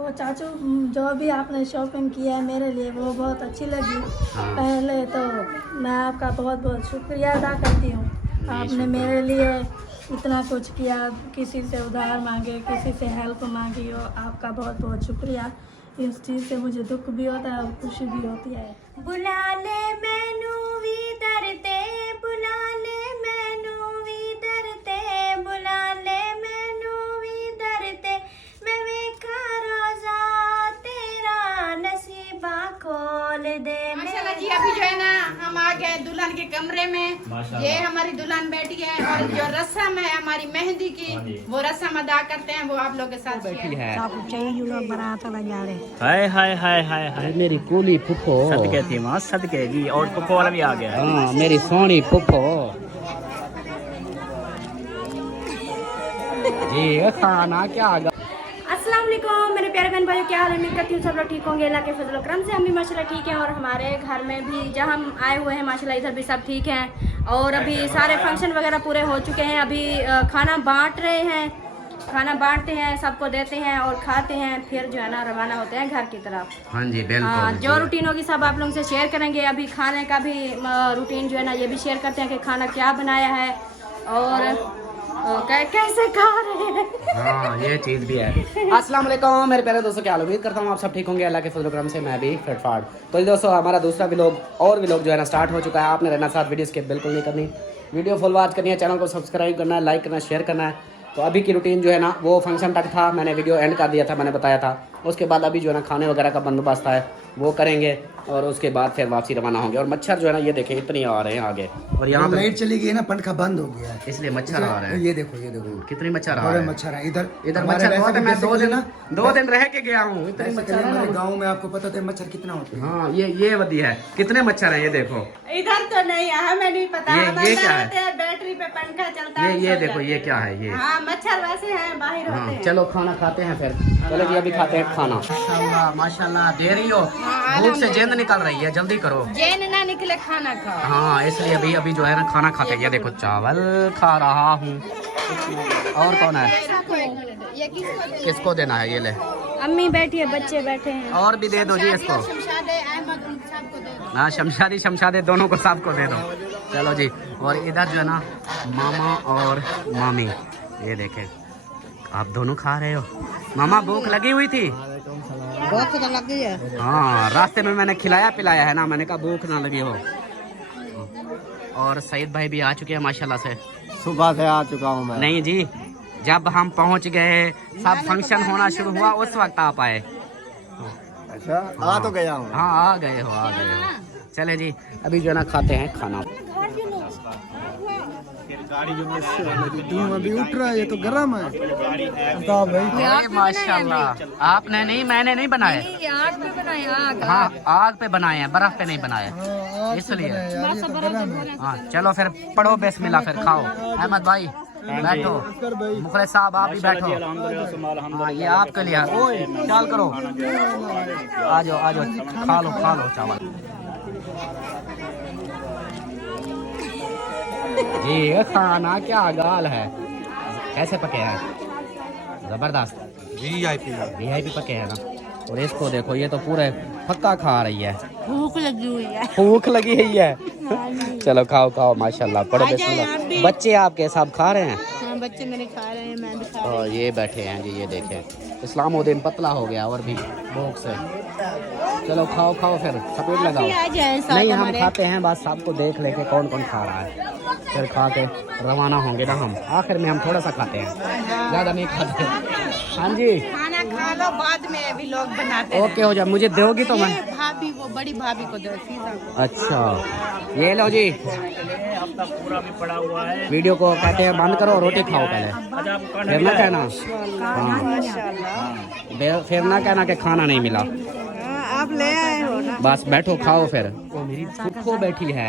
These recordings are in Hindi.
वो चाचू जो भी आपने शॉपिंग किया है मेरे लिए वो बहुत अच्छी लगी। पहले तो मैं आपका बहुत बहुत शुक्रिया अदा करती हूँ। आपने मेरे लिए इतना कुछ किया, किसी से उधार मांगे, किसी से हेल्प मांगी हो, आपका बहुत बहुत शुक्रिया। इस चीज़ से मुझे दुख भी होता है और खुशी भी होती है। बुला ले मैनू भी डरते, बुला ले मैनू भी डरते, बुला ले मैनू भी डरते, मैं वेखा रोजा तेरा नसीबा खोल दे। माशाल्लाह जी, अभी जो है ना हम आ गए दुल्हन के कमरे में। ये हमारी दुल्हन बैठी है और जो रस्म है हमारी मेहंदी की, वो रस्म अदा करते हैं, वो आप लोग के साथ बैठी है। हाय हाय हाय हाय हाय मेरी कूली फुफो सदके थी माँ सदके जी, और फुफो वाला भी आ गया। हाँ मेरी सोनी फुफो जी। खाना क्या आ गया? अस्सलाम वालेकुम मेरे प्यारे बहन भाइयों, क्या हाल है? उम्मीद करती हूँ सब लोग ठीक होंगे अल्लाह के फजल और करम से। हम भी माशाल्लाह ठीक हैं और हमारे घर में भी जहाँ हम आए हुए हैं माशाल्लाह इधर भी सब ठीक हैं। और अभी सारे फंक्शन वगैरह पूरे हो चुके हैं। अभी खाना बांट रहे हैं, खाना बांटते हैं, सबको देते हैं और खाते हैं, फिर जो है ना रवाना होते हैं घर की तरफ। हाँ जी बिल्कुल। जो रूटीन होगी सब आप लोगों से शेयर करेंगे। अभी खाने का भी रूटीन जो है ना ये भी शेयर करते हैं कि खाना क्या बनाया है और कैसे खा रहे हैं। हाँ ये चीज़ भी है। अस्सलाम वालेकुम मेरे प्यारे दोस्तों, क्या हाल? उम्मीद करता हूँ आप सब ठीक होंगे अल्लाह के फजल करम से। मैं भी फिटफाट। तो दोस्तों हमारा दूसरा व्लॉग और व्लॉग जो है ना स्टार्ट हो चुका है। आपने रहना साथ, वीडियो स्किप बिल्कुल नहीं करनी, वीडियो फुल वॉच करनी है, चैनल को सब्सक्राइब करना है, लाइक करना है, शेयर करना है। तो अभी की रूटीन जो है ना वो फंक्शन तक था, मैंने वीडियो एंड कर दिया था, मैंने बताया था। उसके बाद अभी जो है ना खाने वगैरह का बंदोबस्त है वो करेंगे और उसके बाद फिर वापसी रवाना होंगे। और मच्छर जो है ना ये देखें इतने आ रहे हैं आगे, और यहाँ पे लाइट चली गई ना, पंखा बंद हो गया है, इसलिए मच्छर आ रहे हैं। ये देखो ये देखो कितने मच्छर आ रहे हैं। मच्छर है इधर इधर हमारे मच्छर बहुत है। मैं वैसे दो दिन रह के गया हूँ, इतने वैसे मच्छर है हमारे ना। गाँव में आपको पता था मच्छर कितना होता है। हाँ ये वधी है, कितने मच्छर हैं ये देखो। इधर तो नहीं है, हमें नहीं पता। ये क्या है? बैटरी पे पंखा चलता है। ये देखो ये क्या है ये। हाँ मच्छर वैसे हैं, बाहर होते हाँ हैं। चलो खाना खाते हैं फिर। चलो जी अभी खाते हैं खाना। माशाल्लाह माशाल्लाह, दे रही हो, भूख से जेंद निकल रही है, जल्दी करो। जैन ना निकले खाना खाओ। हाँ इसलिए अभी जो है ना खाना खाते हैं। ये देखो चावल खा रहा हूँ। और कौन है? ये किसको देना है? ये ले, अम्मी बैठी है, बच्चे बैठे हैं। और भी दे दो जी इसको। हाँ शमशादे दोनों को, सबको दे दो। चलो जी। और इधर जो है ना मामा और मामी, ये देखें आप दोनों खा रहे हो। मामा भूख लगी हुई थी? भूख तो लगी है। हाँ रास्ते में मैंने खिलाया पिलाया है ना, मैंने कहा भूख ना लगी हो। और सईद भाई भी आ चुके हैं माशाल्लाह से। सुबह से आ चुका हूँ मैं। नहीं जी, जब हम पहुंच गए सब फंक्शन होना शुरू हुआ उस वक्त आप आए। अच्छा आ तो गया हूँ। हाँ आ गए हो। चले जी अभी जो है ना खाते हैं खाना। अभी उठ रहा है, ये तो गर्म है। माशाल्लाह आपने नहीं, मैंने नहीं बनाए। आग पे बनाए, हाँ आग पे बनाए हैं, बर्फ पे नहीं बनाए, इसलिए। हाँ चलो फिर पढ़ो बिस्मिल्लाह, फिर खाओ। अहमद भाई बैठो, मुखले साहब आप भी बैठो। हाँ ये आपके लिए। ओए ख्याल करो, आ जाओ खा लो चावल। ये खाना क्या गाल है, कैसे पके हैं? जबरदस्त वीआईपी पके हैं ना। और इसको देखो, ये तो पूरे पक्का खा रही है, भूख लगी हुई है। भूख लगी हुई है। चलो खाओ माशाल्लाह, पढ़ो बिस्मिल्लाह। बच्चे आपके सब खा रहे हैं? हाँ बच्चे मेरे खा रहे हैं, मैं भी खा और ये बैठे हैं जी, ये देखें इस्लामुद्दीन पतला हो गया और भी भूख से। चलो खाओ फिर सपेट लगाओ। नहीं हम खाते हैं, बस सबको देख लेके कौन कौन खा रहा है, फिर खा के रवाना होंगे ना हम। आखिर में हम थोड़ा सा खाते हैं, ज़्यादा नहीं खाते। हाँ जी खाना खा लो, बाद में भी लोग बनाते हैं। ओके हो जाए, मुझे दोगी तो मैं। भाभी, वो बड़ी भाभी को दो सीधा। अच्छा ये लो जी, हफ्ता पूरा भी पड़ा हुआ है। वीडियो को कहते हैं बंद करो, रोटी खाओ पहले, फिर ना कहना। हाँ फिर ना कहना कि खाना नहीं मिला। आप ले आए हो ना। बस बैठो खाओ फिर। वो मेरी फुफो बैठी है।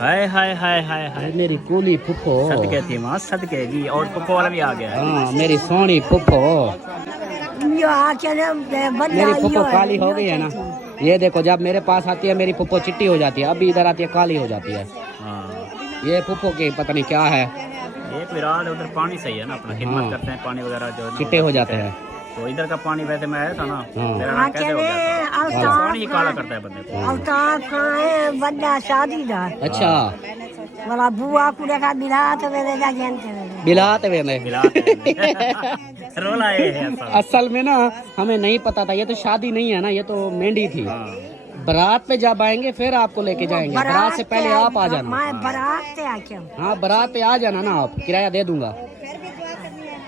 हाय हाय हाय हाय हाय मेरी कूली फुफो सदके थी माँ सदके जी, और फुफो वाला भी आ गया। हाँ मेरी सोनी फुफो। मेरी फुफो काली हो गई है ना, ये देखो जब मेरे पास आती है मेरी फुफो चिट्टी हो जाती है, अभी इधर आती है काली हो जाती है। हाँ ये फुफो की पता नहीं क्या है, एक विराट उधर पानी सही है ना, अपना खिदमत करते हैं, पानी वगैरह जो चिट्टे हो जाते हैं। तो इधर का पानी वैसे मैं आया था ना, हाँ। मेरा नाम कैसे हो गया था? पानी ही काला करता है बंदे को। अवतार खाए बड़ा शादी दा अच्छा वाला बुआ को देखा बिलात वेले जा जानते हैं बिलाते हुए में रोला ये है असल। असल में ना हमें नहीं पता था, ये तो शादी नहीं है ना, ये तो मेहंदी थी। बारात पे जब आएंगे फिर आपको लेके जाएंगे, बारात से पहले आप आ जाना। मैं बारात से आके हाँ बारात पे आ जाना ना, आप किराया दे दूंगा।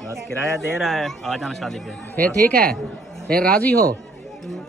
बस किराया दे रहा है, आ जाना शादी पे। फिर ठीक है, फिर राजी हो।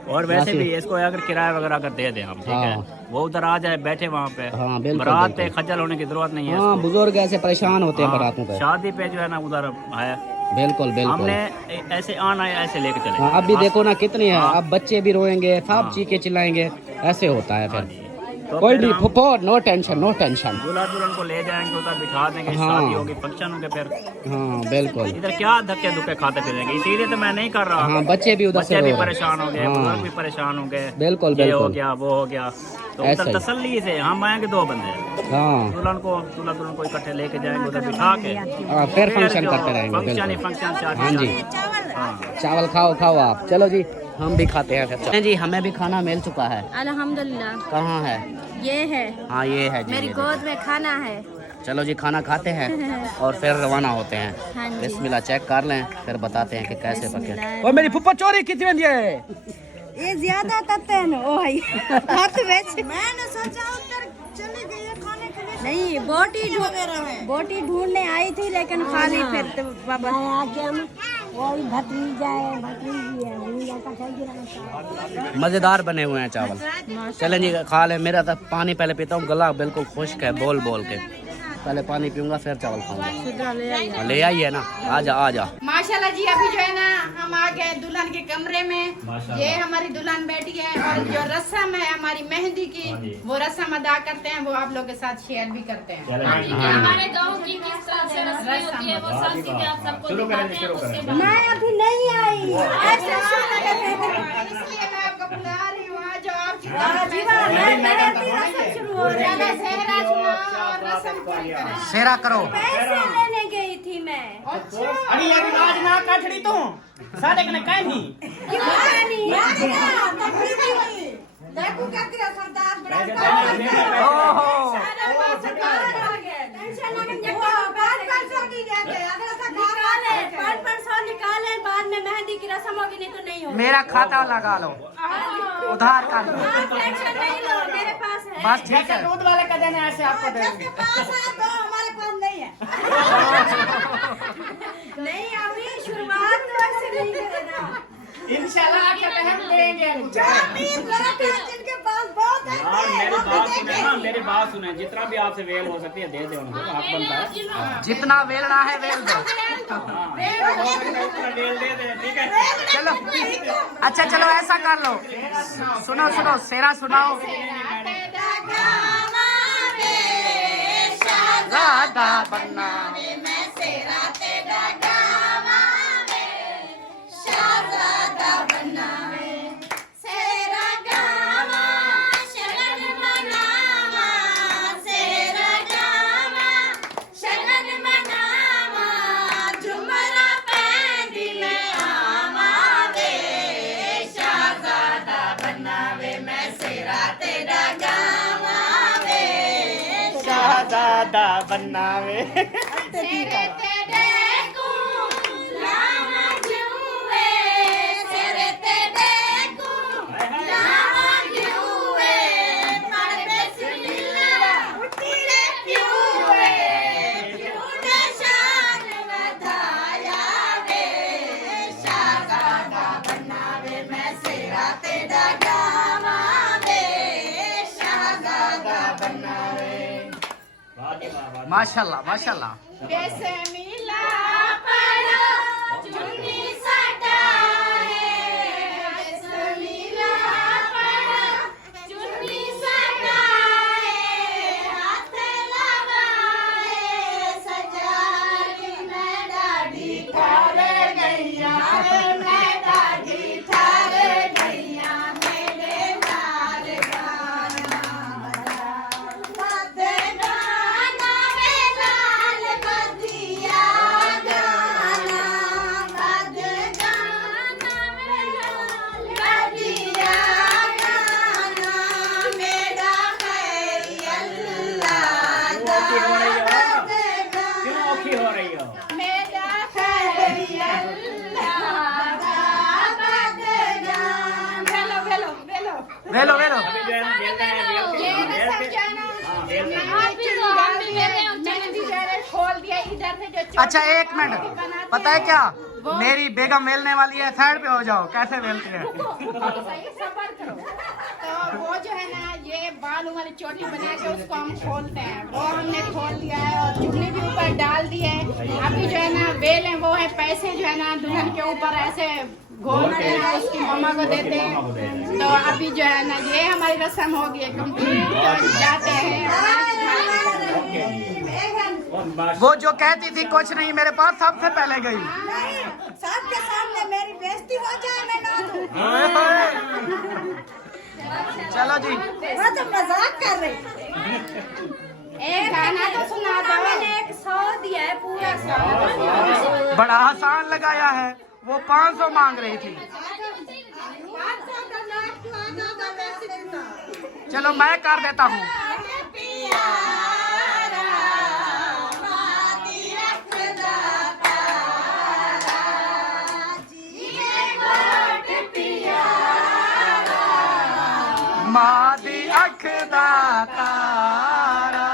और वैसे भी इसको अगर किराया वगैरह अगर दे दें हम, ठीक है, वो उधर आ जाए बैठे वहाँ पे, हाँ बिल्कुल बारात पे बिल्कुल। खज्जल होने की जरूरत नहीं है। हाँ बुजुर्ग ऐसे परेशान होते हैं हाँ, बारातों पे। शादी पे जो है ना उधर है, बिल्कुल बिल्कुल। हमने ऐसे आना है, ऐसे लेके चले। हाँ, अब भी देखो ना कितनी है, हाँ। अब बच्चे भी रोएंगे, सब हाँ। चीखे चिल्लाएंगे, ऐसे होता है फिर। तो कोई फिर नहीं हम फुफो, नो टेंशन नो टेंशन। दूल्हा दुल्हन को ले जाएंगे उधर बिठा देंगे, हाँ। शादी होगी, फंक्शन होंगे, फिर हाँ बिल्कुल। इधर क्या धक्के धुक्के खाते फिरेंगे, इसीलिए तो मैं नहीं कर रहा। हाँ बच्चे भी उधर से बच्चे भी रो रहे हैं। परेशान हो गए, हाँ। बुजुर्ग भी परेशान हो गए, बिल्कुल ये हो बिल्कुल। गया वो हो गया। तो ऐसा उधर ही। तसल्ली से हम आएंगे, 2 बंदे हाँ दुल्हन को दूल्हा दुल्हन को इकट्ठे लेके जाएंगे उधर बिठा के, हाँ, फिर फंक्शन करते रहेंगे, फंक्शन ही बिल्कुल। फंक्शन शादी। हाँ जी। हाँ। चावल खाओ खाओ आप, चलो जी हम भी खाते हैं फिर। जी हमें भी खाना मिल चुका है। अल्हम्दुलिल्लाह। कहाँ है? ये है हाँ ये है जी, मेरी ये गोद में खाना है। चलो जी खाना खाते हैं और फिर रवाना होते हैं। हाँ जी। बिस्मिल्लाह चेक कर लें, फिर बताते हैं कि कैसे पके। बिस्मिल्लाह। और मेरी फुप्पा चोरी कितनी बंदी है? ये ज्यादा तत्ते हैं ना ओ भाई हाथ बेच मैंने सोचा उधर चली गई खाने के लिए नहीं बोटी ढूंढने आई थी लेकिन खाली फिर तो बाबा आके हम वही भतीजा है भतीजी है भतीजा का सही गिरा मज़ेदार बने हुए हैं चावल। चलें जी खा लें। मेरा तो पानी पहले पीता हूँ, गला बिल्कुल खुश्क है बोल बोल के। पहले पानी पीऊंगा फिर चावल खाऊंगा। ले आइए ना, आजा आजा। माशाल्लाह जी अभी जो है ना हम आ गए दुल्हन के कमरे में। ये हमारी दुल्हन बैठी है और जो रस्म है हमारी मेहंदी की, वो रस्म अदा करते हैं, वो आप लोग के साथ शेयर भी करते हैं। हमारे गांव की किस तरह से रस्में होती है वो सब चीजें आप सबको दिखाते हैं। उसके बाद मैं अभी नहीं आई इसलिए मैं आपको बुला रही हूँ, आ जाओ आप ज्यादा सेहरा सुनाओ और रस्म पूरी करें। शेरा करो। पैसे लेने गई थी मैं। अड़ी आज ना काठड़ी तू सारे कने काई नहीं देखो क्या किया सरदार बड़ा ओहो निकाले बाद में मेहंदी की रस्म होगी, नहीं तो नहीं होगी। मेरा खाता लगा लो, उधार कर लो, टेंशन नहीं लो, मेरे पास है। बस ठीक है। दूध वाले का देना ऐसे आपको देंगे। हमारे पास नहीं है नहीं अभी शुरुआत तो ऐसे नहीं करेगा। इंशाल्लाह आगे तो हम देंगे कुछ। जिनके पास बहुत है यार मेरी बात सुने ना, मेरी बात सुने, जितना भी आपसे वेल हो सकती है दे दे उनको, हाथ बनता है। जितना वेलना है वेल दो। उतना वेल दे दे, ठीक है। चलो अच्छा चलो ऐसा कर लो, सुनो सुनो शेरा सुनाओ। राधा बनना दादा बनना वे। माशाल्लाह माशाल्लाह। कैसे मिला पड़ा चुन्नी सटा है, कैसे मिला पड़ा चुन्नी सटा है, हाथ लगाए सजाई मैं दाढ़ी ठारे गैया है, मैं दाढ़ी ठारे गैया मेरे लाल गाना बड़ा गाना वे लाल बदिया ले लो ले लो। ये रस्म क्या है ना, मैंने भी जरा खोल दिया इधर से जो अच्छा एक मिनट, पता है क्या, मेरी बेगम वेलने वाली है, साइड पे हो जाओ, कैसे वेलती है। सबर करो। तो वो जो है ना, ये बालों वाली चोटी बना के उसको हम खोलते हैं, वो हमने खोल दिया है और चुन्नी भी ऊपर डाल दी है। अभी जो है ना वेल है, वो है पैसे जो है ना दुल्हन के ऊपर ऐसे घोल के उसकी मम्मा को देते हैं। तो अभी जो है ना ये हमारी रस्म होगी है कंप्लीट। तो जाते हैं, वो जो कहती थी कुछ नहीं मेरे पास, सबसे पहले गई। सबके सामने मेरी बेइज्जती हो जाए, मैं ना दूं। चलो जी, मैं तो मजाक कर रही। एक गाना तो सुना दो। मैंने एक 100 दिया है, पूरा 100। बड़ा आसान लगाया है, वो 500 मांग रही थी। चलो मैं कर देता हूँ। मादी अख दा तारा,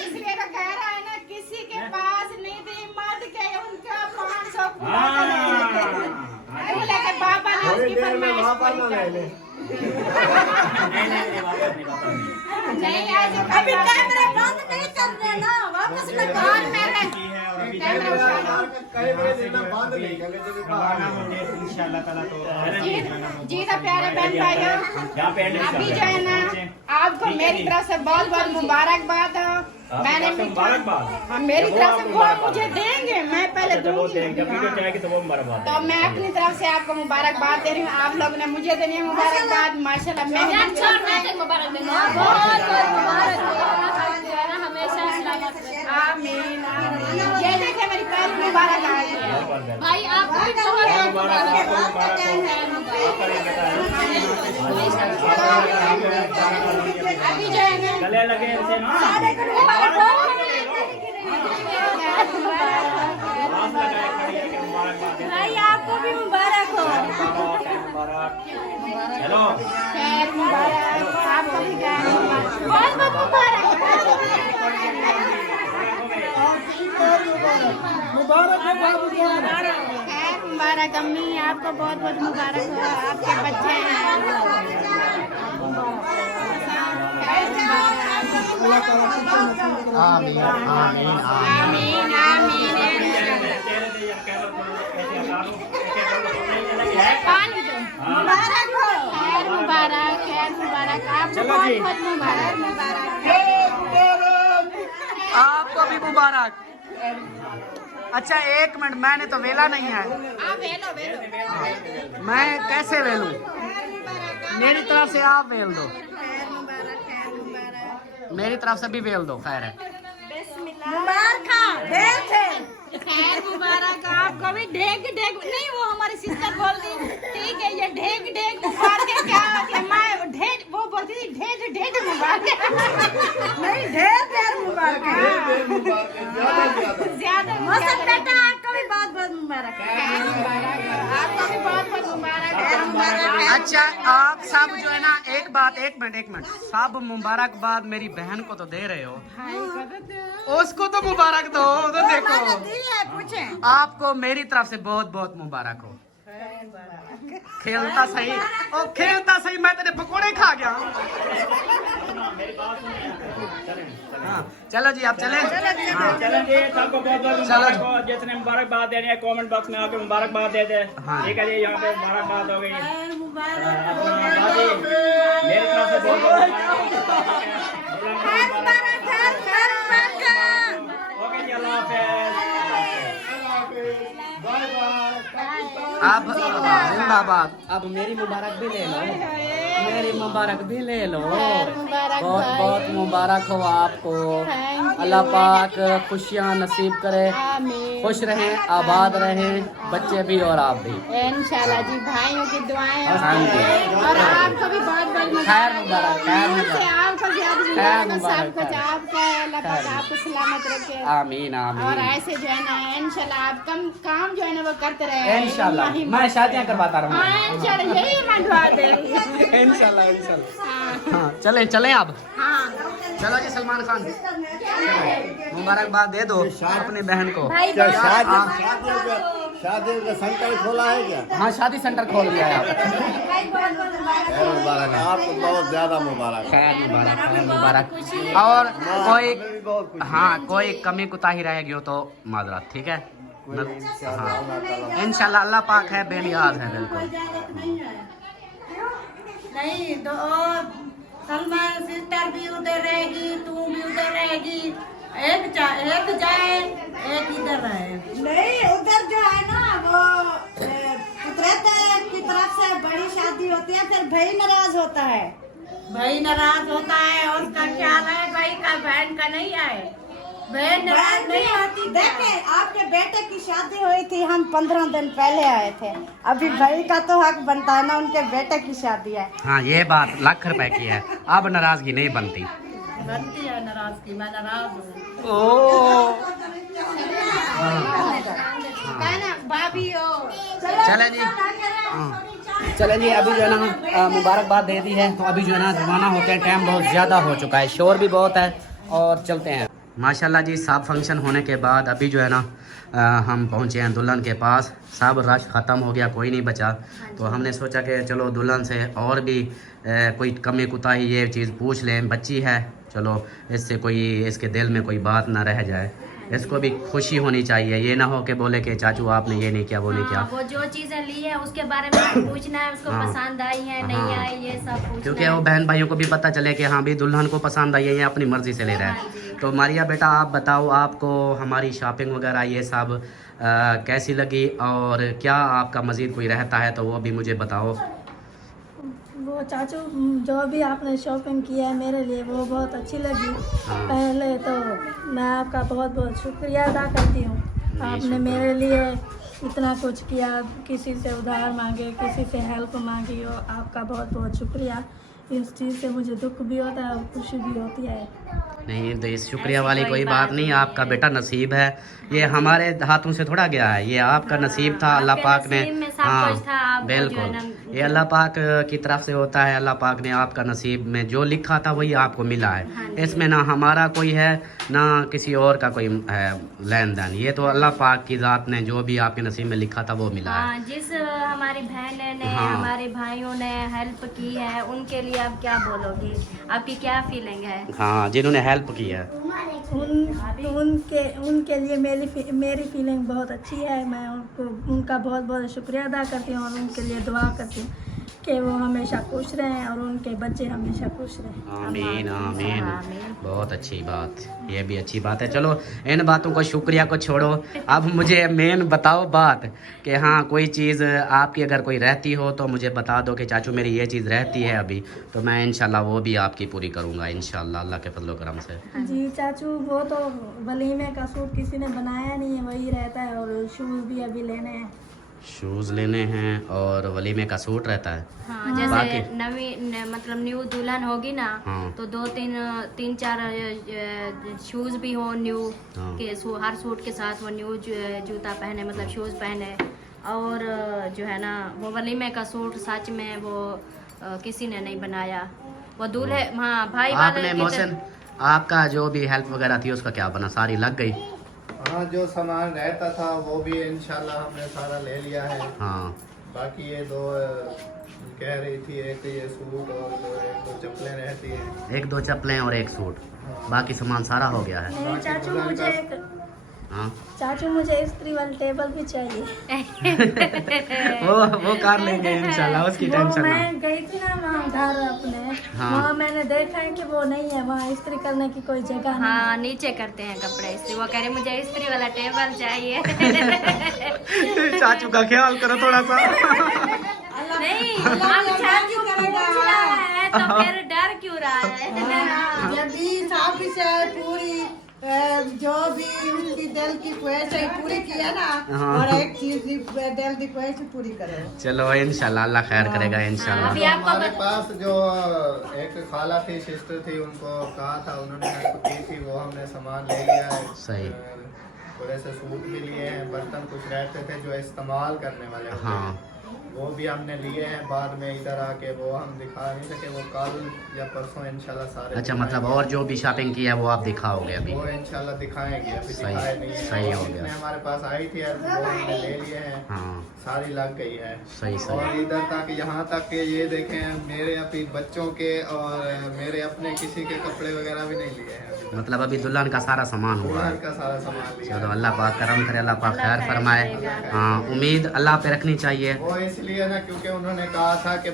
इसलिए तो कह रहा है ना, किसी के पास नहीं थी मर्द के उनका 500 लेके बाबा ने उसकी फरमाइश पूरी कर दी। नहीं ऐसे अभी कैमरे बंद नहीं करने ना, वापस लगा। और मेरे जी तो प्यारे बहन भाइयों, अभी जो है ना आपको मेरी तरफ से बहुत बहुत मुबारकबाद। मैंने हाँ, मेरी तरफ से वो मुझे देंगे, मैं पहले दूंगी। तो मैं अपनी तरफ से आपको मुबारकबाद दे रही हूँ, आप लोगों ने मुझे देनी है मुबारकबाद। माशाल्लाह मैं आमीन आमीन। ये देखिए मेरी पहली मुबारक आ गई है भाई, आपको भी अभी जो है ना गले लगे ऐसे ना, भाई आपको भी मुबारक हो। हेलो खैर मुबारक, आपको भी खैर मुबारक, बहुत बहुत मुबारक। खैर मुबारक अम्मी, आपको बहुत बहुत मुबारक हो, आपके बच्चे हैं। आमीन आमीन आमीन आमीन। पानी दो। मुबारक हो, खैर मुबारक, खैर मुबारक, आपको बहुत बहुत मुबारक मुबारक। आपको भी मुबारक। अच्छा एक मिनट, मैंने तो वेला नहीं है, आप वेलो वेलो। मैं कैसे वेलूं? मेरी तरफ से आप वेल दो, खैर मुबारक, खैर मुबारक। मेरी तरफ से भी वेल दो। खैर है, मुबारक थे। खैर मुबारक, आपको भी ढेग ढेग नहीं, वो हमारी सिस्टर बोल दी ठीक है, ये ढेग ढेग मुबारक क्या होती है? मैं ढेग, वो बोलती थी ढेग ढेग मुबारक। नहीं, ढेर ढेर मुबारक। ज्यादा मौसम बेटा, आपको भी बहुत बहुत मुबारक। आपको भी बहुत बहुत मुबारक। अच्छा आप सब जो है ना, एक मिनट, सब मुबारकबाद मेरी बहन को तो दे रहे हो, उसको तो मुबारक दो। तो देखो, आपको मेरी तरफ से बहुत बहुत मुबारक हो। खेलता सही, ओ खेलता सही, मैं तेरे पकोड़े खा गया। हाँ चलो जी, आप चले। चलें जी, सबको बहुत बहुत मुबारकबाद। जिसने मुबारकबाद देनी है कमेंट बॉक्स में आके मुबारकबाद दे दे। हाँ। ठीक है जी, यहाँ पे मुबारकबाद हो गई। मेरी तरफ से बहुत बहुत ओके जी, अल्लाह हाफिज़। अब जिंदाबाद। अब मेरी मुबारक भी ले लो, मेरी मुबारक भी ले लो। बहुत बहुत मुबारक हो आपको। अल्लाह पाक खुशियाँ नसीब करे, खुश रहें, आबाद रहें, बच्चे भी और आप भी इंशाल्लाह जी। भाइयों की दुआएं हाँ जी। और आपको भी बहुत बहुत खैर मुबारक, खैर से मुबारक। आपको ज्यादा खैर मुबारक, मुबारक, सब कुछ खैर। आपका है। अल्लाह पाक आपको सलामत रखे आमीन और आमीन। ऐसे जो है ना इंशाल्लाह आप काम जो है ना वो करते रहे इंशाल्लाह मैं शादियाँ करवाता रहूँगा। इंशाल्लाह यही मैं दुआ दे इंशाल्लाह इंशाल्लाह। हाँ चलें चलें अब। चलो जी सलमान खान, मुबारकबाद दे दो अपनी बहन को। शादी का सेंटर खोला है क्या? हाँ शादी सेंटर खोल दिया है मुबारक, आपको बहुत ज्यादा मुबारक। खैर मुबारक, खैर मुबारक। और कोई हाँ कोई कमी कुताही रहेगी हो तो माजरत, ठीक है। हाँ इंशाल्लाह अल्लाह पाक है, बेनियाज है बिल्कुल। नहीं तो और सलमान सिस्टर भी उधर रहेगी, तू भी उधर रहेगी, एक जाए एक इधर रहे। नहीं उधर जो है ना वो कुदरत की तरफ से बड़ी शादी होती है, फिर भाई नाराज होता है। भाई नाराज होता है और उसका ख्याल है भाई का, बहन का नहीं आए। बहन नाराज नहीं होती। देखे आपके बेटे की शादी हुई थी, हम 15 दिन पहले आए थे। अभी भाई का तो हक बनता है ना, उनके बेटे की शादी है। हाँ ये बात लाख रुपए की है, अब नाराजगी नहीं बनती। बनती है नाराजगी, मैं नाराज हूँ। ओ भाभी हो चले जी, चले जी। अभी जो है ना मुबारकबाद दे दी है, तो अभी जो है ना रवाना होते हैं। टाइम बहुत ज़्यादा हो चुका है, शोर भी बहुत है और चलते हैं। माशाल्लाह जी सब फंक्शन होने के बाद अभी जो है ना हम पहुँचे हैं दुल्हन के पास। सब रश ख़त्म हो गया, कोई नहीं बचा। तो हमने सोचा कि चलो दुल्हन से और भी कोई कमी कुताही ये चीज़ पूछ लें, बच्ची है, चलो इससे कोई इसके दिल में कोई बात ना रह जाए, इसको भी खुशी होनी चाहिए। ये ना हो कि बोले कि चाचू आपने ये नहीं किया वो नहीं किया। वो जो चीजें ली है उसके बारे में पूछना है, उसको पसंद आई है नहीं आई, ये सब पूछना क्योंकि है। वो बहन भाइयों को भी पता चले कि हाँ भी दुल्हन को पसंद आई है, ये अपनी मर्ज़ी से ले रहा है। तो मारिया बेटा आप बताओ, आपको हमारी शॉपिंग वगैरह ये सब कैसी लगी, और क्या आपका मज़ीद कोई रहता है तो वो भी मुझे बताओ। वो चाचू जो भी आपने शॉपिंग किया है मेरे लिए वो बहुत अच्छी लगी। हाँ। पहले तो मैं आपका बहुत बहुत शुक्रिया अदा करती हूँ। आपने मेरे लिए इतना कुछ किया, किसी से उधार मांगे, किसी से हेल्प मांगी, और आपका बहुत बहुत शुक्रिया। इस चीज़ से मुझे दुख भी होता है और खुशी भी होती है। नहीं तो इस शुक्रिया वाली कोई बात नहीं, आपका बेटा नसीब है, ये हमारे हाथों से थोड़ा गया है, ये आपका नसीब था। अल्लाह पाक ने, हाँ बिल्कुल, ये अल्लाह पाक की तरफ से होता है। अल्लाह पाक ने आपका नसीब में जो लिखा था वही आपको मिला है। इसमें ना हमारा कोई है ना किसी और का कोई लेन देन, ये तो अल्लाह पाक की ज़ात ने जो भी आपके नसीब में लिखा था वो मिला है। जिस हमारी बहन ने हमारे भाइयों ने हेल्प की है उनके लिए आप क्या बोलोगी, आपकी क्या फीलिंग है? हाँ जिन्होंने हेल्प की है उनके लिए मेरी फीलिंग बहुत अच्छी है। मैं उनका बहुत बहुत शुक्रिया अदा करती हूँ और उनके लिए दुआ करती हूँ कि वो हमेशा खुश रहें और उनके बच्चे हमेशा खुश रहें। आमीन आमीन। बहुत अच्छी बात, ये भी अच्छी बात है। चलो इन बातों को शुक्रिया को छोड़ो, अब मुझे मेन बताओ बात कि हाँ कोई चीज़ आपकी अगर कोई रहती हो तो मुझे बता दो कि चाचू मेरी ये चीज़ रहती है अभी, तो मैं इंशाल्लाह वो भी आपकी पूरी करूँगा इंशाल्लाह अल्लाह के फजल करम से। जी चाचू, वो तो वलीमे का सूट किसी ने बनाया नहीं है, वही रहता है, और शूज़ भी अभी लेने हैं। शूज़ लेने हैं और वलीमे का सूट रहता है। हाँ, जैसे नवी मतलब न्यू दुल्हन होगी ना, हाँ। तो तीन चार शूज़ भी हो न्यू हाँ। के हर सूट के साथ वो न्यू जूता पहने, मतलब शूज़ पहने। और जो है ना वो वलीमे का सूट सच में वो किसी ने नहीं बनाया, वो दूल्हे हाँ भाई आपने मोहसिन आपका जो भी हेल्प वगैरह थी उसका क्या बना, सारी लग गई? हाँ जो सामान रहता था वो भी इंशाल्लाह हमने सारा ले लिया है। हाँ बाकी ये दो कह रही थी, एक ये सूट और एक दो चप्पलें रहती हैं। एक दो चप्पलें और एक सूट, बाकी सामान सारा हो गया है। नहीं चाचू, हाँ चाचू मुझे इस्त्री वाली टेबल भी चाहिए। वो कर लेंगे इंशाल्लाह, उसकी वो टेंशन ना। मैं गई थी ना वहाँ घर अपने, हाँ। वहाँ मैंने देखा है कि वो नहीं है, वहाँ इस्त्री करने की कोई जगह नहीं। हाँ नीचे करते हैं कपड़े इस्त्री। वो कह रहे मुझे इस्त्री वाला टेबल चाहिए। चाचू का ख्याल करो थोड़ा सा। नहीं अब चाचू पूछ रहा है तो फिर डर क्यों रहा है? जब भी साफ से पूरी जो भी उसकी दिल की ख्वाहिश है पूरी किया ना, हाँ। और एक चीज दिल की ख्वाहिश पूरी करो। चलो इंशाल्लाह अल्लाह खैर करेगा इंशाल्लाह। अभी आपको हमारे पास जो एक खाला थी, सिस्टर थी, उनको कहा था, उन्होंने हेल्प की थी, वो हमने सामान ले लिया है। सही। थोड़े से सूट भी लिए हैं, बर्तन कुछ रहते थे जो इस्तेमाल करने वाले होते हाँ हैं, वो भी हमने लिए हैं। बाद में इधर आके वो हम दिखा नहीं सके, वो कल या परसों इंशाल्लाह सारे अच्छा, मतलब और जो भी शॉपिंग की है वो आप दिखाओगे अभी? वो इंशाल्लाह दिखाएंगे, अभी सही- दिखाए नहीं है। सही हो गया। जितने हमारे पास आई थी वो हमने ले लिए हैं, हाँ सारी लग गई है। सही सही। और इधर तक यहाँ तक के ये देखें, मेरे अभी बच्चों के और मेरे अपने किसी के कपड़े वगैरह भी नहीं लिए हैं अभी। मतलब अभी दुल्हन का सारा सामान हुआ दुल्हन है। का सारा सामान लिया चलो अल्लाह पाक करम करे, अल्लाह पाक खैर फरमाए। हाँ उम्मीद अल्लाह पे रखनी चाहिए। वो इसलिए ना क्योंकि उन्होंने कहा था कि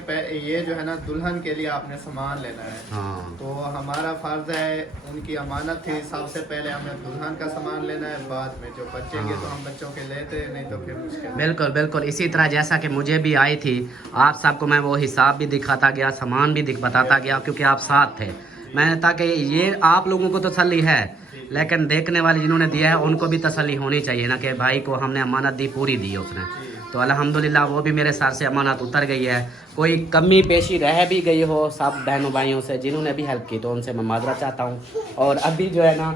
ये जो है ना दुल्हन के लिए आपने सामान लेना है, हाँ तो हमारा फर्ज है, उनकी अमानत थी, सबसे पहले हमें दुल्हन का सामान लेना है, बाद में जो बचेंगे तो हम बच्चों के लेते, नहीं तो फिर मुश्किल। बिल्कुल बिल्कुल। इसी तरह जैसा कि मुझे भी आई थी, आप सबको मैं वो हिसाब भी दिखाता गया, सामान भी बताता गया, क्योंकि आप साथ थे। मैंने ताकि ये आप लोगों को तो तसल्ली है, लेकिन देखने वाले जिन्होंने दिया है उनको भी तसल्ली होनी चाहिए ना, कि भाई को हमने अमानत दी, पूरी दी उसने। तो अल्हम्दुलिल्लाह वो भी मेरे सर से अमानत उतर गई है। कोई कमी पेशी रह भी गई हो सब बहनों भाइयों से जिन्होंने भी हेल्प की, तो उनसे मैं माजरत चाहता हूँ। और अभी जो है ना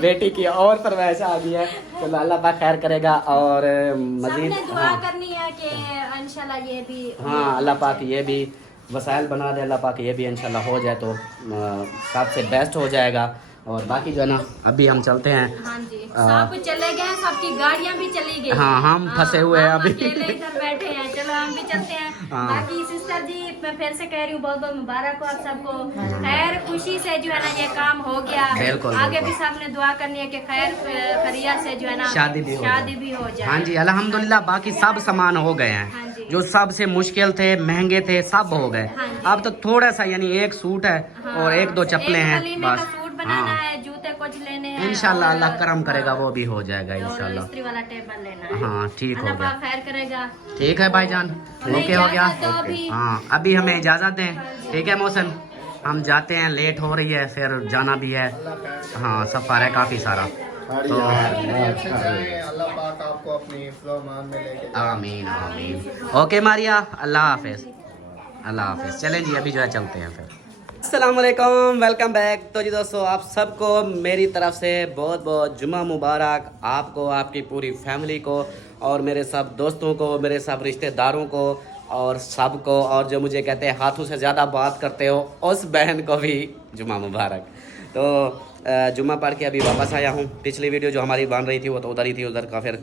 बेटी की और फरमाइश आ गई है, तो अल्लाह पाक खैर करेगा। और मजीद सबने दुआ करनी है कि इंशाल्लाह ये भी हाँ अल्लाह पाक ये भी वसाइल बना दे, अल्लाह पाक ये भी इंशाल्लाह हो जाए तो सबसे बेस्ट हो जाएगा। और बाकी जो है ना अभी हम चलते हैं। हाँ जी, सब चले गए, सबकी गाड़ियाँ भी चली गई। हाँ हम फंसे हुए हैं हम अभी। अकेले इधर बैठे हैं। चलो हम भी चलते हैं। हाँ। बाकी सिस्टर जी मैं फिर से कह रही हूँ बहुत बहुत मुबारक हो आप सबको। खैर खुशी से जो है ना ये काम हो गया। बिल्कुल, आगे बिल्कुल। भी सबने दुआ करनी है कि खैर खैरियत से जो है ना शादी भी हो जाए। हाँ जी अल्हम्दुलिल्लाह बाकी सब सामान हो गए हाँ हैं, जी। जो सबसे मुश्किल थे, महंगे थे, सब हो गए। हाँ जी। अब तो थोड़ा सा यानी एक सूट है और एक दो चप्पलें एक हैं वलीमे का बस। सूट बनाना हाँ है, जूते कुछ लेने हैं। इंशाल्लाह और- अल्लाह करम करेगा, वो भी हो जाएगा और इंशाल्लाह। इस्त्री वाला टेबल लेना है। हाँ ठीक हो अल्लाह गया। पाक खैर करेगा। ठीक है भाईजान, हमें ओके हो गया। इजाज़त दो अभी। हाँ अभी हमें इजाज़त दें, ठीक है मौसम, हम जाते हैं, लेट हो रही है, फिर जाना भी है। हाँ सफ़र है काफ़ी सारा, तो अल्लाह पाक आपको अपनी हिफ्ज़-ओ मान में लेके जाए। आमीन आमीन। ओके मारिया, अल्लाह हाफिज़, अल्लाह हाफिज़। चलें जी अभी जो है चलते हैं फिर। अस्सलामुअलैकुम, वेलकम बैक। तो जी दोस्तों आप सबको मेरी तरफ से बहुत बहुत जुम्मा मुबारक, आपको, आपकी पूरी फैमिली को, और मेरे सब दोस्तों को, मेरे सब रिश्तेदारों को, और सबको, और जो मुझे कहते हैं हाथों से ज़्यादा बात करते हो उस बहन को भी जुम्मा मुबारक। तो जुम्मा पढ़ के अभी वापस आया हूँ। पिछली वीडियो जो हमारी बन रही थी वो तो उधर ही थी, उधर का फिर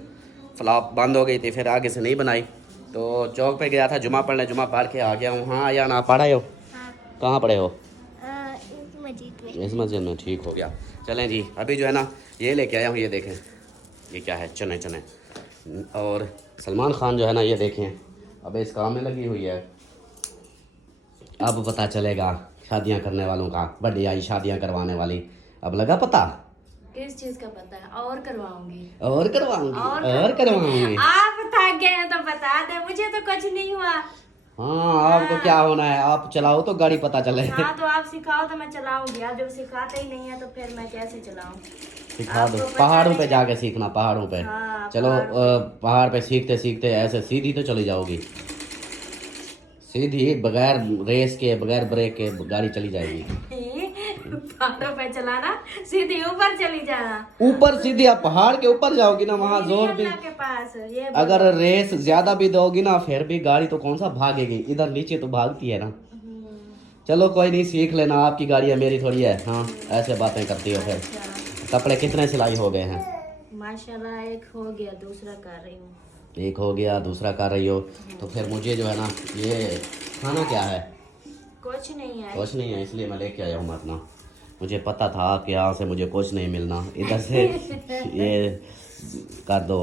फ्लॉप बंद हो गई थी, फिर आगे से नहीं बनाई। तो चौक पे गया था जुम्मा पढ़ने, जुम्मा पढ़ के आ गया हूँ। हाँ या ना पढ़े हो? कहाँ पढ़े हो? इस मस्जिद में। ठीक हो गया। चलें जी अभी जो है ना ये लेके आया हूँ, ये देखें ये क्या है, चने चने। और सलमान खान जो है ना ये देखें अब इस काम में लगी हुई है। अब पता चलेगा शादियां करने वालों का, बड़ी आई शादियां करवाने वाली, अब लगा पता किस चीज का पता है? और करवाऊंगी। और करवाऊंगी और करवाऊंगी। आप थक गए हैं तो बता दे, मुझे तो कुछ नहीं हुआ। हाँ आपको क्या होना है, आप चलाओ तो गाड़ी पता चले। हाँ तो आप सिखाओ तो मैं चलाऊंगी। आप जब सिखाते ही नहीं है तो फिर मैं कैसे चलाऊं? सिखा दो, आपको पता पहाड़ों नहीं पे है। जाके सीखना, पहाड़ों पे। हाँ, चलो पहाड़ों पहाड़ पे सीखते सीखते ऐसे सीधी तो चली जाओगी, सीधी बगैर रेस के बगैर ब्रेक के गाड़ी चली जाएगी। पहाड़ों पे चलाना, सीधी ऊपर चली जाना। ऊपर सीधी आप पहाड़ के ऊपर जाओगी ना, वहाँ जोर भी, अल्लाह के पास ये अगर रेस ज्यादा भी दोगी ना फिर भी गाड़ी तो कौन सा भागेगी, इधर नीचे तो भागती है ना। चलो कोई नहीं, सीख लेना, आपकी गाड़ी है मेरी थोड़ी है। हाँ ऐसे बातें करती हो। फिर कपड़े कितने सिलाई हो गए हैं? माशाल्लाह एक हो गया, दूसरा कर रही हूँ। एक हो गया, दूसरा कर रही हो। तो फिर मुझे जो है ना ये खाना क्या है? कुछ नहीं है। कुछ नहीं है, इसलिए मैं लेके आया हूँ अपना। मुझे पता था कि यहाँ से मुझे कुछ नहीं मिलना, इधर से ये कर दो,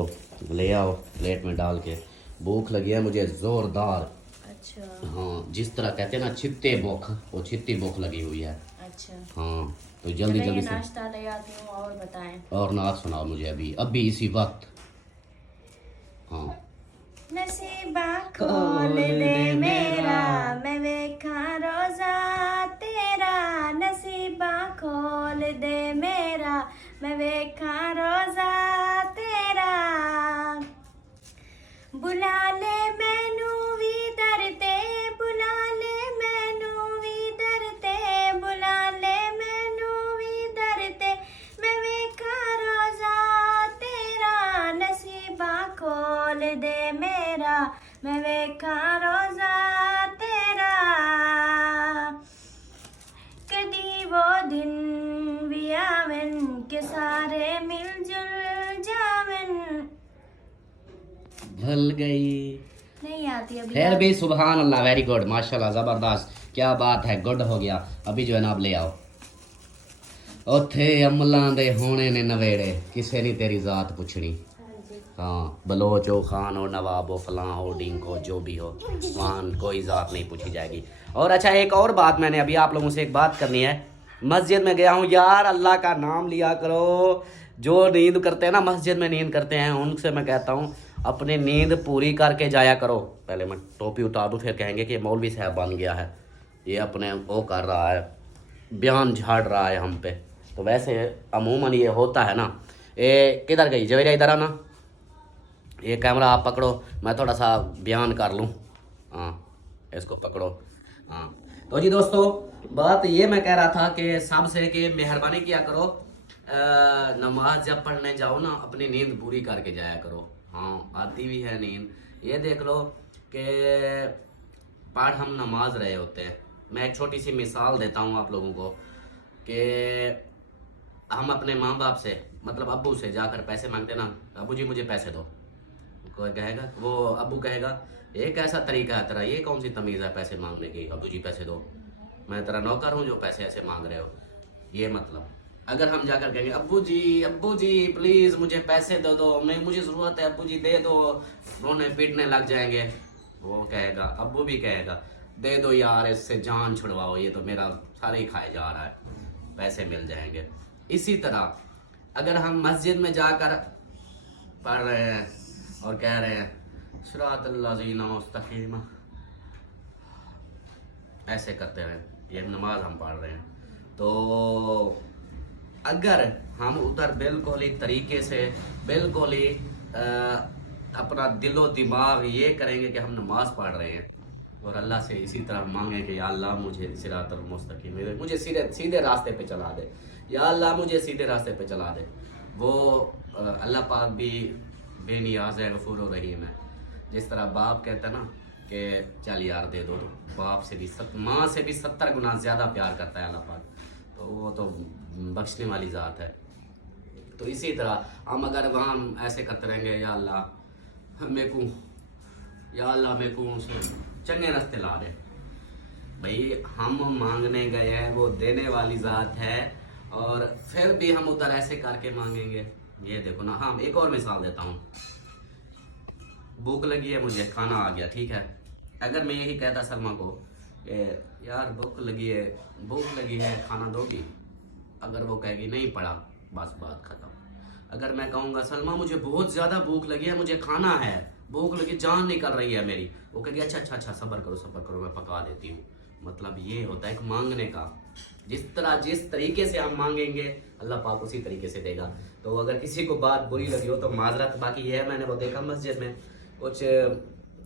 ले आओ प्लेट में डाल के। भूख लगी है मुझे ज़ोरदार। अच्छा हाँ, जिस तरह कहते हैं ना छित्ते भूख, वो छित्ती भूख लगी हुई है। अच्छा, हाँ तो जल्दी जल्दी से नाश्ता ले आती हूँ और बताएं। और नाच सुनाओ मुझे अभी इसी वक्त। हाँ। नसीबा खोल दे मेरा, मैं वेखा रोजा तेरा। नसीबा खोल दे मेरा, मैं वेखा रोजा तेरा। बुला ले मैनू भी दरते, बुला ले मैनू भी दरते, बुला ले मैनू भी दरते। मैं वेखा रोजा तेरा, नसीबा खोल दे मेरा, मैं वेखा रोजा तेरा। कदी वो दिन भी आवन के सारे मिलजुल जावन। भूल गई, नहीं आती अभी। फिर भी सुभान अल्लाह, वेरी गुड, माशाल्लाह, ज़बरदस्त, क्या बात है, गुड हो गया। अभी जो है ना आप ले आओ। उथे अमलां दे होने ने नवेड़े, किसे नहीं तेरी ज़ात पुछनी। हाँ, बलोच हो, खान हो, नवाब हो, फलां हो, डिंक हो, जो भी हो, वहाँ कोई ज़ात नहीं पूछी जाएगी। और अच्छा, एक और बात मैंने अभी आप लोगों से एक बात करनी है। मस्जिद में गया हूँ यार, अल्लाह का नाम लिया करो। जो नींद करते हैं ना, मस्जिद में नींद करते हैं, उनसे मैं कहता हूँ अपनी नींद पूरी करके जाया करो। पहले मैं टोपी उतार दूँ, फिर कहेंगे कि मौलवी साहब बन गया है, ये अपने वो कर रहा है, बयान झाड़ रहा है हम पे। तो वैसे अमूमन ये होता है ना। ये किधर गई जवेरिया, इधर आना, ये कैमरा आप पकड़ो, मैं थोड़ा सा बयान कर लूँ। हाँ, इसको पकड़ो। हाँ, तो जी दोस्तों, बात ये मैं कह रहा था कि सबसे कि मेहरबानी किया करो, नमाज जब पढ़ने जाओ ना, अपनी नींद पूरी करके जाया करो। हाँ, आती भी है नींद। ये देख लो कि पढ़ हम नमाज रहे होते हैं। मैं एक छोटी सी मिसाल देता हूँ आप लोगों को कि हम अपने माँ बाप से, मतलब अब्बू से जाकर पैसे मांगते ना, अब्बू जी मुझे पैसे दो, कोई कहेगा, वो अब्बू कहेगा ये कैसा तरीका है तेरा, ये कौन सी तमीज़ है पैसे मांगने की, अब्बू जी पैसे दो, मैं तेरा नौकर हूँ जो पैसे ऐसे मांग रहे हो। ये मतलब अगर हम जाकर कहेंगे अब्बू जी प्लीज़ मुझे पैसे दे दो, मुझे ज़रूरत है, अब्बू जी दे दो, रोने पीटने लग जाएंगे। वो कहेगा, अब्बू भी कहेगा दे दो यार, इससे जान छुड़वाओ, ये तो मेरा सारे ही खाए जा रहा है, पैसे मिल जाएंगे। इसी तरह अगर हम मस्जिद में जाकर पढ़ रहे हैं और कह रहे हैं सिरातल्लज़ीना मुस्तक़ीम, ऐसे करते रहे, ये नमाज हम पढ़ रहे हैं। तो अगर हम उधर बिल्कुल ही तरीके से, बिल्कुल ही अपना दिलो दिमाग ये करेंगे कि हम नमाज पढ़ रहे हैं और अल्लाह से इसी तरह मांगे कि या अल्लाह मुझे सिरातल मुस्तकीम, मुझे सीधे रास्ते पे चला दे, या अल्लाह मुझे सीधे रास्ते पे चला दे। वो अल्लाह पाक भी बेनियाज़ है, गफूर रहीम है। जिस तरह बाप कहता है ना कि चल यार दे दो, बाप से भी माँ से भी 70 गुना ज़्यादा प्यार करता है अल्लाह पाक, तो वो तो बख्शने वाली ज़ात है। तो इसी तरह हम अगर वहाँ ऐसे करते रहेंगे, या अल्लाह मेरे को चंगे रास्ते ला दे, भाई हम मांगने गए हैं, वो देने वाली ज़ात है, और फिर भी हम उधर ऐसे करके मांगेंगे। ये देखो ना। हाँ, एक और मिसाल देता हूँ। भूख लगी है मुझे, खाना आ गया, ठीक है, अगर मैं यही कहता सलमा को यार भूख लगी है खाना दोगी, अगर वो कहेगी नहीं पड़ा, बस बात खत्म। अगर मैं कहूँगा सलमा मुझे बहुत ज़्यादा भूख लगी है, मुझे खाना है, भूख लगी, जान निकल रही है मेरी, वो कहेगी अच्छा सब्र करो मैं पका देती हूँ। मतलब ये होता है एक मांगने का। जिस तरीके से हम मांगेंगे अल्लाह पाक उसी तरीके से देगा। तो अगर किसी को बात बुरी लगी हो तो माजरत। बाकी ये है, मैंने वो देखा मस्जिद में कुछ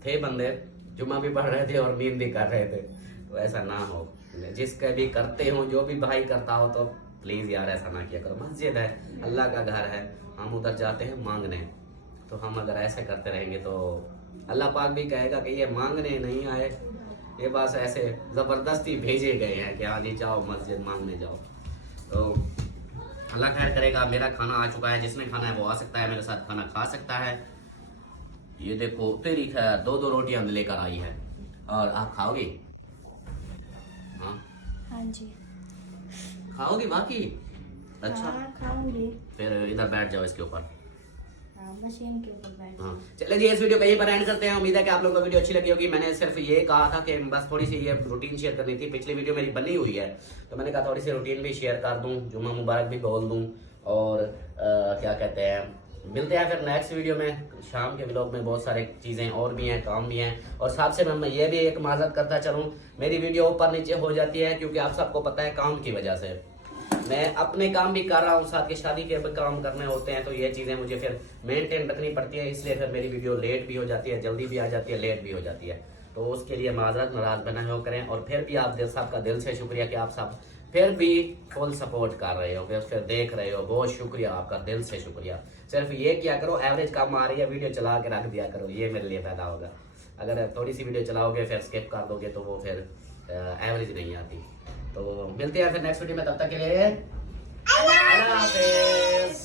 थे बंदे जुम्मा भी पढ़ रहे थे और नींद भी कर रहे थे, तो ऐसा ना हो। जिसका भी करते हो, जो भी भाई करता हो, तो प्लीज़ यार ऐसा ना किया करो। मस्जिद है, अल्लाह का घर है, हम उधर जाते हैं मांगने, तो हम अगर ऐसे करते रहेंगे तो अल्लाह पाक भी कहेगा कि ये मांगने नहीं आए, ये बस ऐसे ज़बरदस्ती भेजे गए हैं कि हाँ जी जाओ मस्जिद मांगने जाओ। तो अल्लाह खैर करेगा। मेरा खाना आ चुका है, जिसने खाना है वो आ सकता है, मेरे साथ खाना खा सकता है। ये देखो तेरी खैर 2 रोटियां लेकर आई है, और आप खाओगी? हाँ हाँ जी, खाओगी बाकी? अच्छा, हाँ खाऊंगी। फिर इधर बैठ जाओ इसके ऊपर। हाँ मशीन के ऊपर बैठ। हाँ चलिए जी, इस वीडियो को यहीं पर एंड करते हैं। उम्मीद है कि आप लोगों को वीडियो अच्छी लगी होगी। मैंने सिर्फ ये कहा था कि बस थोड़ी सी ये रूटीन शेयर करनी थी। पिछली वीडियो मेरी बनी हुई है तो मैंने कहा थोड़ी सी रूटीन भी शेयर कर दूं, जुम्मा मुबारक भी बोल दूं, और क्या कहते हैं, मिलते हैं फिर नेक्स्ट वीडियो में। शाम के व्लॉग में बहुत सारे चीज़ें और भी हैं, काम भी हैं। और साथ से मैं ये भी एक माजरत करता चलूँ, मेरी वीडियो ऊपर नीचे हो जाती है क्योंकि आप सबको पता है काम की वजह से। मैं अपने काम भी कर रहा हूँ, साथ के शादी के भी काम करने होते हैं, तो ये चीज़ें मुझे फिर मेंटेन रखनी पड़ती है, इसलिए फिर मेरी वीडियो लेट भी हो जाती है, जल्दी भी आ जाती है, लेट भी हो जाती है। तो उसके लिए माजरत, नाराज बना हो करें। और फिर भी आप सबका दिल से शुक्रिया कि आप सब फिर भी फुल सपोर्ट कर रहे हो, फिर देख रहे हो, बहुत शुक्रिया आपका, दिल से शुक्रिया। सिर्फ ये क्या करो, एवरेज कम आ रही है, वीडियो चला के रख दिया करो, ये मेरे लिए फायदा होगा। अगर थोड़ी सी वीडियो चलाओगे फिर स्किप कर दोगे तो वो फिर एवरेज नहीं आती। तो मिलते हैं फिर नेक्स्ट वीडियो में, तब तक के लिए अल्लाह हाफिज़।